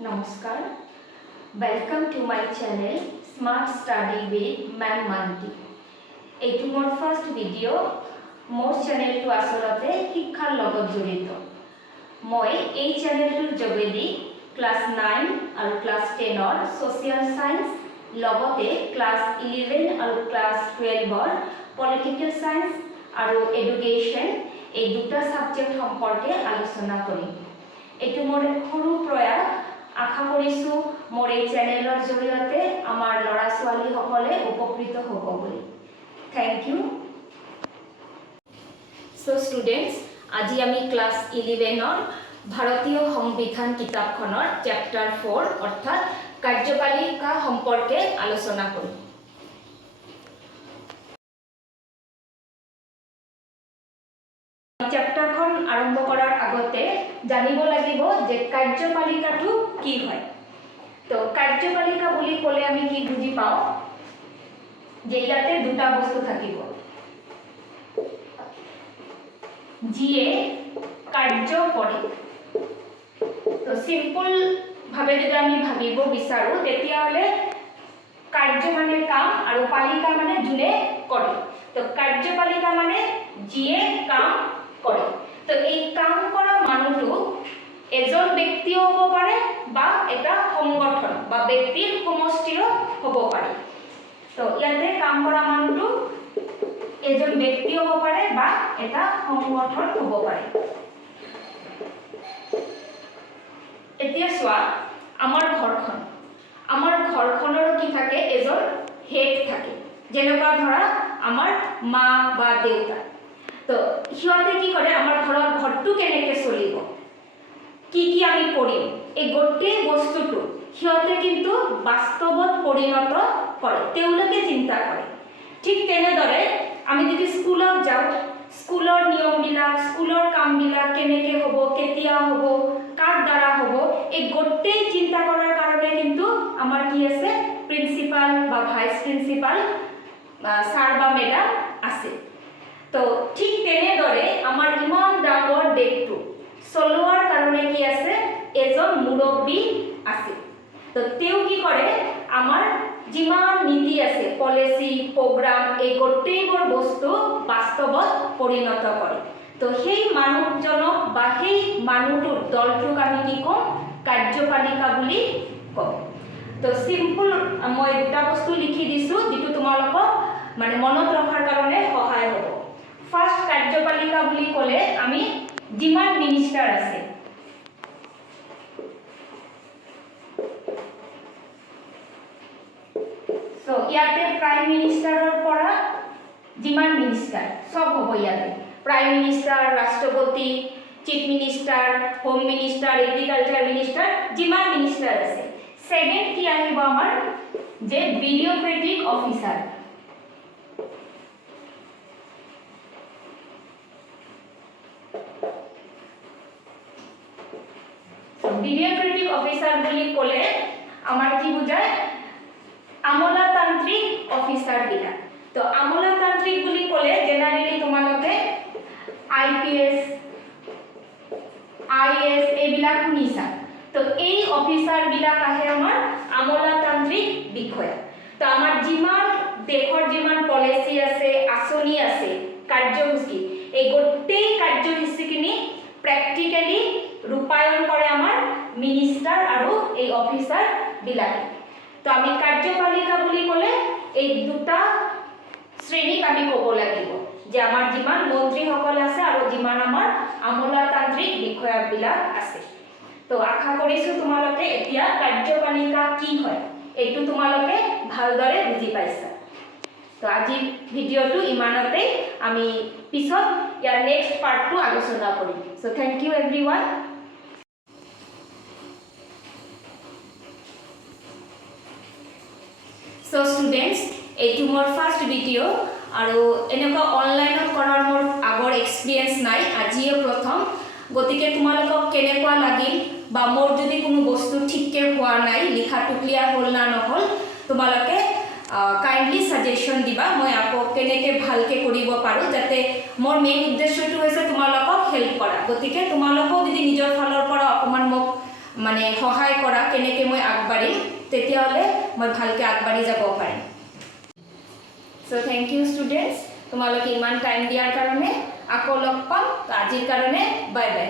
Namaskar. Welcome to my channel Smart Study with Ma'am Manti. এইটো মোৰ first video' মোৰ চেনেলটো আচলতে শিক্ষাৰ লগত জড়িত। মই এই চেনেলটোৰ যোগেদি ক্লাছ 9 আৰু ক্লাছ 10ৰ সোশিয়াল সায়েন্স লগতে ক্লাছ 11 আৰু ক্লাছ 12ৰ পলিটিক্যাল সায়েন্স আৰু এডুকেশ্যন এই দুটা সাবজেক্ট সম্পৰ্কে আলোচনা কৰিম। এইটো মোৰ সৰু প্ৰয়াস। আশা কৰিছোঁ মোৰ এই চেনেলৰ জৰিয়তে আমাৰ ল'ৰা ছোৱালীসকলে উপকৃত হ'ব বুলি। Thank you. So students, আজি আমি ক্লাছ 11ৰ ভাৰতীয় সংবিধান কিতাপখনৰ চেপ্টাৰ 4 অৰ্থাৎ কাৰ্যপালিকা সম্পৰ্কে আলোচনা কৰিম। চেপ্টাৰখন আৰম্ভ কৰাৰ আগতে জানিব লাগিব যে কাৰ্যপালিকাটো কি হয়। তো কাৰ্যপালিকা বুলি ক'লে আমি কি বুজি পাওঁ যে ইয়াতে দুটা বস্তু থাকিব, যিয়ে কাৰ্য কৰে। তো সিম্পল ভাৱে যদি আমি ভাবিব বিচাৰো তেতিয়াহ'লে কাৰ্য মানে কাম আৰু পালিকা মানে যোনে কৰে। তো কাৰ্যপালিকা মানে যিয়ে কাম কৰে। তো এই কাম কৰা মানুহটো এজন ব্যক্তিও হ'ব পাৰে বা এটা সংগঠন বা ব্যক্তিৰ সমষ্টিও হ'ব পাৰে। তো ইয়াতে কাম কৰা মানুহটো এজন ব্যক্তি হ'ব পাৰে বা এটা সংগঠন হ'ব পাৰে। এতিয়া চোৱা, আমাৰ ঘৰখনৰ কি থাকে, এজন হেড থাকে। যেনেকুৱা ধৰা আমাৰ মা বা দেউতা। তো সিহঁতে কি কৰে, আমাৰ ঘৰটো কেনেকৈ চলিব, কি আমি কৰিম, এই গোটেই বস্তুটো সিহঁতে কিন্তু বাস্তৱত পৰিণত কৰে, তেওঁলোকে চিন্তা কৰে। ঠিক তেনেদৰে আমি যদি স্কুলত যাওঁ, স্কুলৰ নিয়মবিলাক, স্কুলৰ কামবিলাক কেনেকৈ হ'ব, কেতিয়া হ'ব, কাৰ দ্বাৰা হ'ব, এই গোটেই চিন্তা কৰাৰ কাৰণে কিন্তু আমাৰ কি আছে, প্ৰিন্সিপাল বা ভাইচ প্ৰিন্সিপাল ছাৰ বা মেডাম আছে। তো ঠিক তেনেদৰে আমাৰ ইমান ডাঙৰ দেশটো চলোৱাৰ কাৰণে কি আছে, এজন মুৰব্বী আছে। তো তেওঁ কি কৰে, আমাৰ যিমান নীতি আছে, পলিচি, প্ৰগ্ৰাম, এই গোটেইবোৰ বস্তু বাস্তৱত পৰিণত কৰে। তো সেই মানুহজনক বা সেই মানুহটোৰ দলটোক আমি কি কওঁ, কাৰ্যপালিকা বুলি কওঁ। তো চিম্পল মই দুটা বস্তু লিখি দিছোঁ, যিটো তোমালোকক মানে মনত ৰখাৰ কাৰণে সহায় হ'ব। ফাৰ্ষ্ট, কাৰ্যপালিকা বুলি ক'লে আমি যিমান মিনিষ্টাৰ আছে, তো ইয়াতে প্ৰাইম মিনিষ্টাৰৰ পৰা যিমান মিনিষ্টাৰ সব হ'ব ইয়াতে। প্ৰাইম মিনিষ্টাৰ, ৰাষ্ট্ৰপতি, chief minister, home minister, agriculture minister, যিমান মিনিষ্টাৰ আছে। ছেকেণ্ড কি আহিব আমাৰ, যে বিউৰ'ক্ৰেটিক অফিচাৰ। বিউৰ'ক্ৰেটিক অফিচাৰ বুলি ক'লে আমাৰ কি বুজায়, আমোলাতান্ত্ৰিক অফিচাৰ বিলাক। তো আমোলাতান্ত্ৰিক বুলি ক'লে জেনাৰেলি তোমালোকে IPS, IS এইবিলাক শুনিছা। তো এই অফিচাৰ বিলাক আহে আমাৰ আমোলাতান্ত্ৰিক বিষয়া। তো আমাৰ যিমান দেশৰ যিমান পলিচি আছে, আঁচনি আছে, কাৰ্যসূচী, এই গোটেই কাৰ্যসূচীখিনি প্ৰেক্টিকেলি ৰূপায়ণ কৰে আমাৰ মিনিষ্টাৰ আৰু এই অফিচাৰ বিলাকে। তো আমি কাৰ্যপালিকা বুলি ক'লে এই দুটা শ্ৰেণীক আমি ক'ব লাগিব, যে আমাৰ যিমান মন্ত্ৰীসকল আছে আৰু যিমান আমাৰ আমোলাতান্ত্ৰিক বিষয়াবিলাক আছে। তো আশা কৰিছোঁ তোমালোকে এতিয়া কাৰ্যপালিকা কি হয় এইটো তোমালোকে ভালদৰে বুজি পাইছা। তো আজিৰ ভিডিঅ'টো ইমানতে, আমি পিছত ইয়াৰ নেক্সট পাৰ্টটো আলোচনা কৰিম। চ' থেংক ইউ এভৰিৱান। চ' ষ্টুডেণ্টছ, এইটো মোৰ ফাৰ্ষ্ট ভিডিঅ' আৰু এনেকুৱা অনলাইনত কৰাৰ মোৰ আগৰ এক্সপিৰিয়েঞ্চ নাই, আজিয়ে প্ৰথম। গতিকে তোমালোকক কেনেকুৱা লাগিল বা মোৰ যদি কোনো বস্তু ঠিককৈ হোৱা নাই, লিখাটো ক্লিয়াৰ হ'ল না নহ'ল, তোমালোকে কাইণ্ডলি ছাজেশ্যন দিবা। মই আকৌ কেনেকৈ ভালকৈ কৰিব পাৰোঁ, যাতে মোৰ মেইন উদ্দেশ্যটো হৈছে তোমালোকক হেল্প কৰা। গতিকে তোমালোকেও যদি নিজৰ ফালৰ পৰা অকণমান মোক মানে সহায় কৰা কেনেকৈ মই আগবাঢ়িম তেতিয়াহ'লে মই ভালকৈ আগবাঢ়ি যাব পাৰিম। চ' থেংক ইউ ষ্টুডেণ্টছ, তোমালোকে ইমান টাইম দিয়াৰ কাৰণে। আকৌ লগ পাম। আজিৰ কাৰণে বাই বাই।